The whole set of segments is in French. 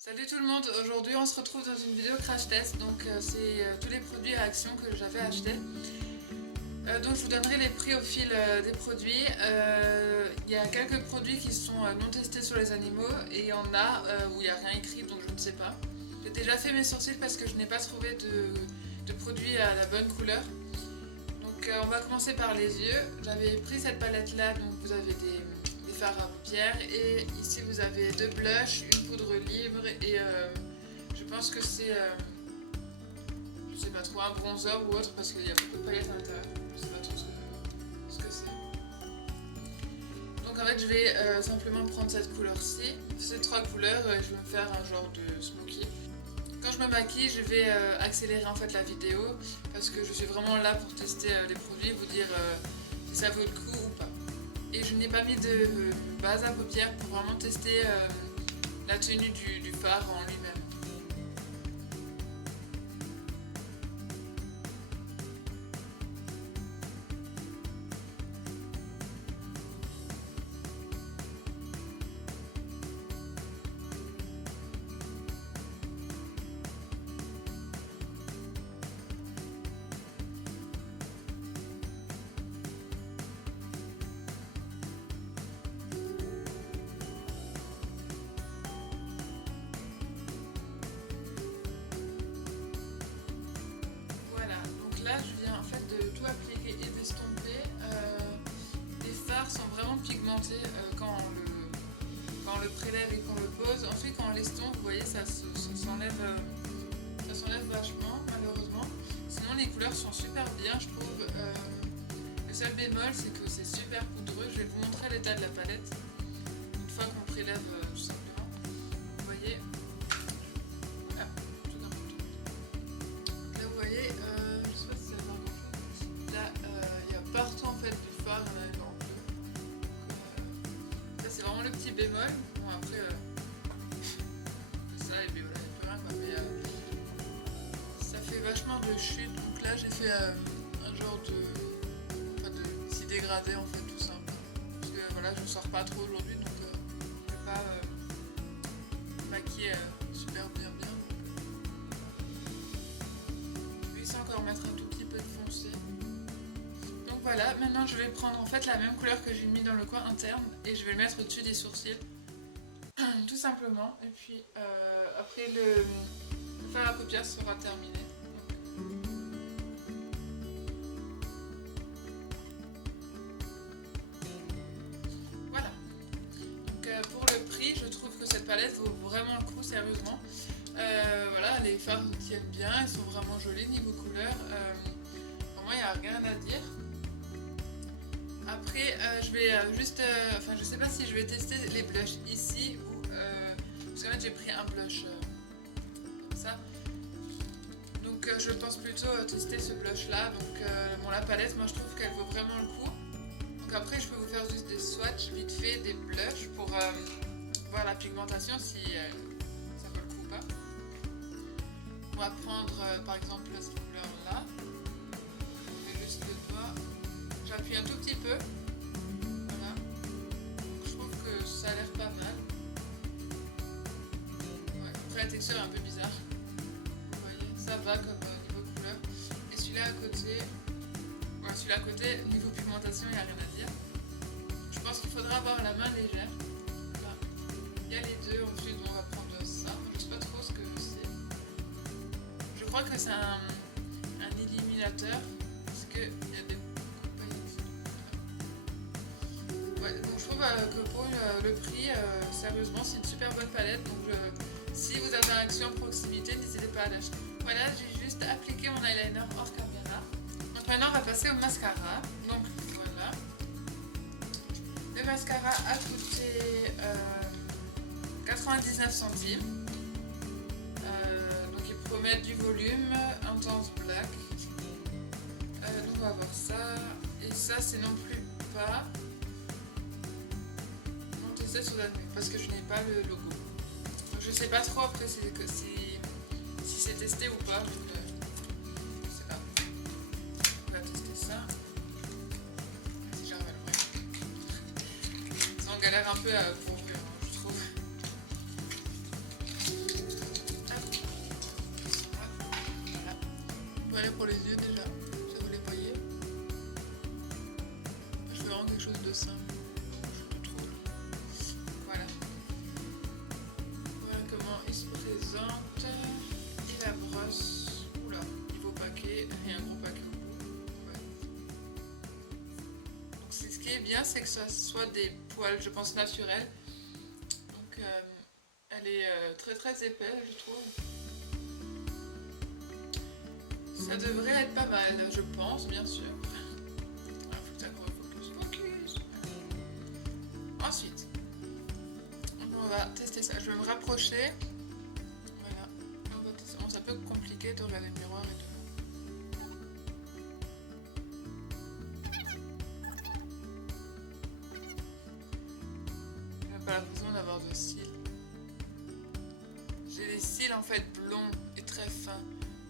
Salut tout le monde, aujourd'hui on se retrouve dans une vidéo crash test, donc c'est tous les produits à Action que j'avais achetés. Donc je vous donnerai les prix au fil des produits. Il y a quelques produits qui sont non testés sur les animaux et il y en a où il n'y a rien écrit, donc je ne sais pas. J'ai déjà fait mes sourcils parce que je n'ai pas trouvé de produit à la bonne couleur. Donc on va commencer par les yeux. J'avais pris cette palette là, donc vous avez des fards à paupières et ici vous avez deux blushs, une poudre libre et je pense que c'est, je sais pas trop, un bronzer ou autre parce qu'il y a beaucoup de paillettes à l'intérieur. Je sais pas trop ce que c'est. Donc en fait je vais simplement prendre cette couleur-ci, ces trois couleurs, et je vais me faire un genre de smoky. Quand je me maquille, je vais accélérer en fait la vidéo parce que je suis vraiment là pour tester les produits, vous dire si ça vaut le coup ou pas. Et je n'ai pas mis de base à paupières pour vraiment tester la tenue du fard en lui-même. Voilà, donc là je viens en fait de tout appliquer et d'estomper. Les fards sont vraiment pigmentés quand on le prélève et qu'on le pose. Ensuite quand on l'estompe, vous voyez, ça s'enlève vachement malheureusement. Sinon les couleurs sont super bien je trouve. Le seul bémol c'est que c'est super poudreux. Je vais vous montrer l'état de la palette une fois qu'on prélève tout simplement. Vous voyez. Ah, tout d'un coup. Là vous voyez, je sais pas si ça va grand chose. Là il y a partout en fait du fard, il y en a dans le bleu. Ça c'est vraiment le petit bémol. Bon après ça et puis voilà, il n'y a plus rien quoi. Mais ça fait vachement de chute. Donc là j'ai fait un genre de petit dégradé en fait tout simple. Parce que voilà, je ne sors pas trop aujourd'hui donc je ne vais pas maquiller super bien. Je vais essayer encore mettre un tout petit peu de foncé. Donc voilà, maintenant je vais prendre en fait la même couleur que j'ai mis dans le coin interne et je vais le mettre au-dessus des sourcils. Tout simplement. Et puis après le fard à paupières sera terminé. Voilà. Donc pour le prix, je trouve que cette palette vaut vraiment le coup, sérieusement. Voilà, les fards tiennent bien, ils sont vraiment jolis niveau couleur. Vraiment, il n'y a rien à dire. Après, je vais juste, enfin, je sais pas si je vais tester les blushs ici ou parce qu'en fait j'ai pris un blush comme ça. Donc je pense plutôt tester ce blush là. Donc bon, la palette, moi je trouve qu'elle vaut vraiment le coup. Donc après, je peux vous faire juste des swatchs vite fait, des blushs pour voir la pigmentation si ça vaut le coup ou pas. On va prendre par exemple cette couleur là. Je mets juste le doigt. J'appuie un tout petit peu. Voilà. Donc, je trouve que ça a l'air pas mal. Ouais. Après, la texture est un peu bizarre. Vous voyez, ça va comme niveau couleur. Et celui-là à côté, ouais, celui-là à côté, niveau pigmentation, il n'y a rien à dire. Je pense qu'il faudra avoir la main légère. Là. Il y a les deux. Ensuite, on va prendre ça. Je sais pas trop ce que c'est. Je crois que c'est un illuminateur. Parce qu'il y a des paillettes. Ouais, donc je trouve que pour le prix, sérieusement, c'est une super bonne palette. Donc si vous avez un Action en proximité, n'hésitez pas à l'acheter. Voilà, j'ai juste appliqué mon eyeliner hors caméra. Donc maintenant, on va passer au mascara. Donc voilà. Le mascara a coûté 99 centimes. Donc il promet du volume, intense black. Donc on va voir ça. Et ça, c'est non plus pas non testé sur la nuit parce que je n'ai pas le logo. Donc je sais pas trop après si c'est testé ou pas. Donc, je sais pas. On va tester ça. Si j'arrive à l'ouvrir. On galère un peu pour ouvrir, je trouve. Voilà pour les yeux déjà, si vous les voyez. Je fais vraiment quelque chose de simple. Je trouve. Voilà. Voilà comment il se présente. Et la brosse. Oula, niveau paquet. Il y a un gros paquet au bout. Ouais. Donc ce qui est bien, c'est que ça soit des poils, je pense, naturels. Donc elle est très très épaisse, je trouve. Ça devrait être pas mal, je pense, bien sûr. Il faut que ça focus. Ensuite, on va tester ça. Je vais me rapprocher. Voilà. On va tester. Bon, c'est un peu compliqué de regarder le miroir et tout. J'ai pas l'impression d'avoir de cils. J'ai les cils en fait blonds et très fins.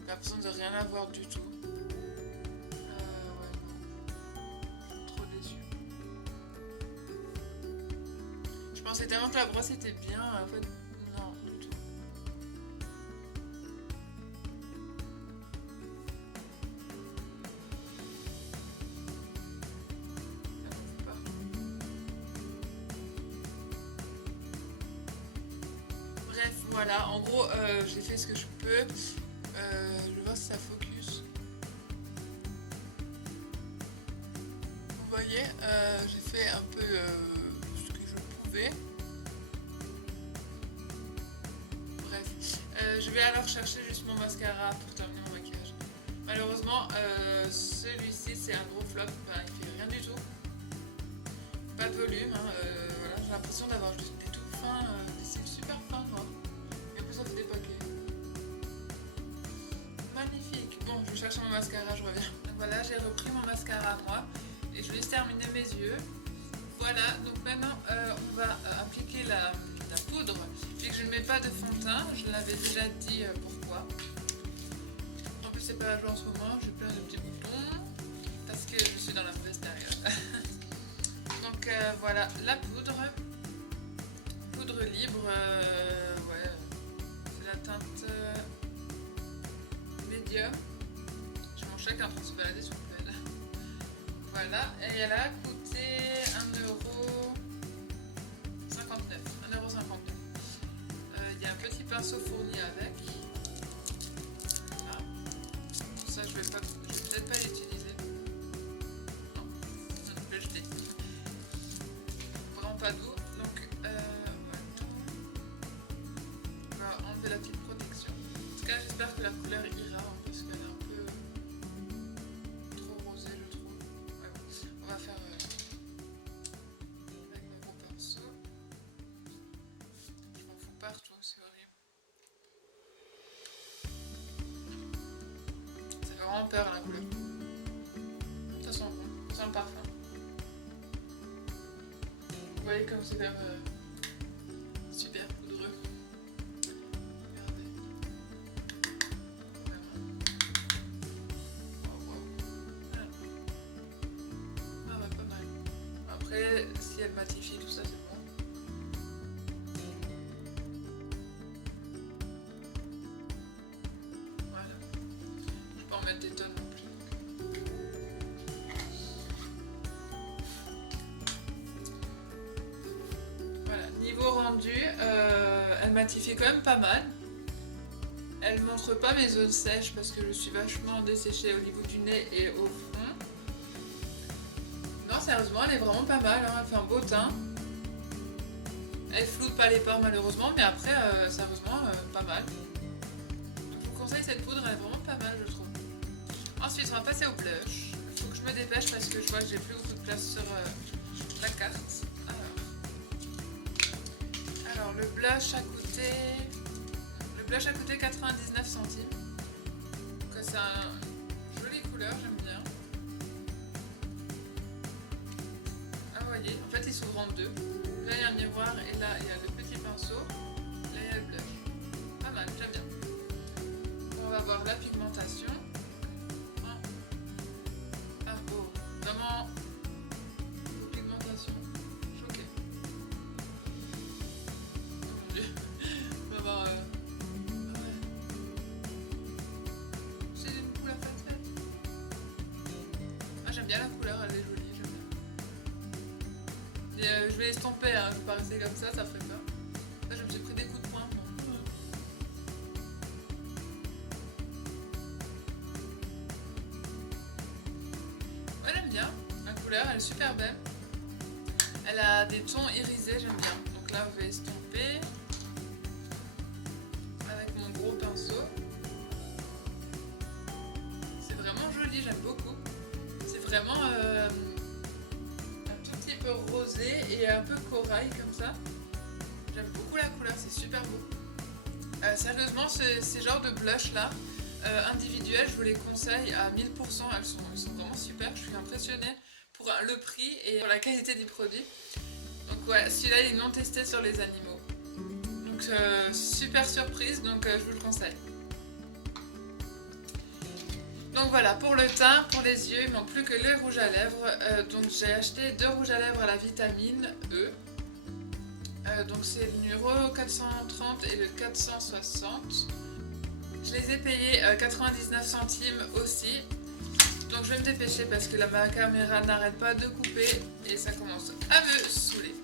J'ai l'impression de rien avoir du tout. Ouais, non. Je suis trop déçue. Je pensais tellement que la brosse était bien, en fait, non, du tout. Ça bouge pas. Bref, voilà, en gros, j'ai fait ce que je peux. Je vais voir si ça focus. Vous voyez, j'ai fait un peu ce que je pouvais. Bref, je vais alors chercher juste mon mascara pour terminer mon maquillage. Malheureusement, celui-ci c'est un gros flop, ben, il fait rien du tout. Pas de volume, hein, voilà, j'ai l'impression d'avoir juste des tout fins, des cils super fins, quoi. Et en plus ça fait des paquets. Magnifique. Bon, je vais chercher mon mascara, je reviens. Donc voilà, j'ai repris mon mascara à moi et je vais juste terminer mes yeux. Voilà, donc maintenant on va appliquer la poudre. Vu que je ne mets pas de fond de teint, je l'avais déjà dit pourquoi. En plus c'est pas la joie en ce moment, j'ai plein de petits boutons parce que je suis dans la mauvaise période. Donc voilà, la poudre. Poudre libre, ouais, c'est la teinte médium. J'ai mon chat qui est en train de se balader sur le pelle. Voilà, et elle a coûté 1,59 €. 1,59 €. Il y a un petit pinceau fourni avec. Voilà. Ça, je vais peut-être pas l'utiliser. Non, je vais le jeter. Vraiment pas doux. Donc, on va enlever la petite protection. En tout cas, j'espère que la couleur ira parce qu'elle est un peu trop rosée, je trouve. Ouais, bon. On va faire avec mon gros pinceau. Je m'en fous partout, c'est horrible. Ça fait vraiment peur la couleur. Ça sent bon, ça sent le parfum. Vous voyez comme c'est quand même super poudreux. Regardez. Voilà. Wow, wow. Voilà. Ah bah pas mal. Après, si elle matifie tout ça, c'est bon. Voilà. Je peux en mettre des tonnes non plus. Voilà, niveau rendu, elle matifie quand même pas mal. Elle montre pas mes zones sèches parce que je suis vachement desséchée au niveau du nez et au front. Non, sérieusement, elle est vraiment pas mal, hein. Elle fait un beau teint. Elle floute pas les pores malheureusement, mais après, sérieusement, pas mal. Je vous conseille cette poudre, elle est vraiment pas mal, je trouve. Ensuite, on va passer au blush. Il faut que je me dépêche parce que je vois que j'ai plus beaucoup de place sur la carte. Alors, le blush a coûté 99 centimes. Donc c'est une jolie couleur, j'aime bien. Ah, vous voyez, en fait, ils s'ouvrent en deux. Là, il y a un miroir et là, il y a le petit pinceau. Là, il y a le blush. Pas mal, j'aime bien. On va voir la pigmentation. Ah, oh, vraiment, pigmentation. Choquée. Oh mon dieu. On va voir. C'est une poule à pattes. je vais estomper, hein, je vais pas rester comme ça ferait peur. Là je me suis pris des coups de poing. Ouais, j'aime bien, la couleur elle est super belle. Elle a des tons irisés, j'aime bien. Donc là je vais estomper avec mon gros pinceau. C'est vraiment joli, j'aime beaucoup. C'est vraiment un tout petit peu rosé et un peu corail comme ça. J'aime beaucoup la couleur, c'est super beau. Sérieusement, ces genres de blush là, individuels, je vous les conseille à 1000%. Ils sont vraiment super, je suis impressionnée pour le prix et pour la qualité du produit. Donc ouais, celui-là il est non testé sur les animaux. Donc super surprise, donc je vous le conseille. Donc voilà, pour le teint, pour les yeux, il ne manque plus que le rouge à lèvres. Donc j'ai acheté 2 rouges à lèvres à la vitamine E. Donc c'est le numéro 430 et le 460. Je les ai payés 99 centimes aussi. Donc je vais me dépêcher parce que ma caméra n'arrête pas de couper et ça commence à me saouler.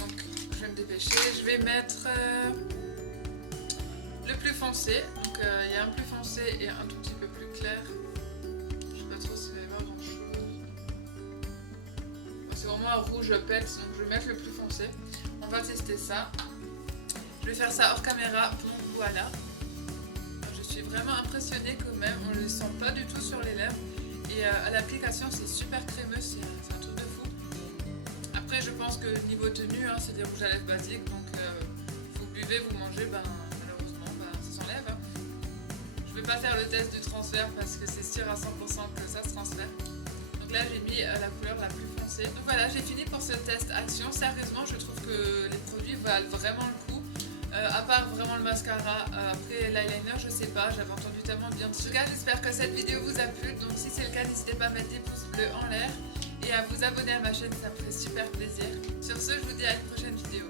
Donc je vais me dépêcher. Je vais mettre le plus foncé. Donc il y a un plus foncé et un tout petit peu plus clair. Je sais pas trop si vous allez voir grand chose. C'est vraiment un rouge pet, donc je vais mettre le plus foncé. On va tester ça. Je vais faire ça hors caméra. Bon, voilà. Je suis vraiment impressionnée quand même. On ne le sent pas du tout sur les lèvres. Et à l'application, c'est super crémeux. C'est un truc de fou. Après, je pense que niveau tenue, hein, c'est des rouges à lèvres basiques. Donc, vous buvez, vous mangez, malheureusement, ça s'enlève. Hein. Je ne vais pas faire le test du transfert parce que c'est sûr à 100% que ça se transfère. Donc là, j'ai mis la couleur la plus foncée. Donc voilà, j'ai fini pour ce test action. Sérieusement, je trouve que les produits valent vraiment le coup. À part vraiment le mascara, après l'eyeliner, je sais pas, j'avais entendu tellement bien. En tout cas, j'espère que cette vidéo vous a plu. Donc si c'est le cas, n'hésitez pas à mettre des pouces bleus en l'air et à vous abonner à ma chaîne, ça me ferait super plaisir. Sur ce, je vous dis à une prochaine vidéo.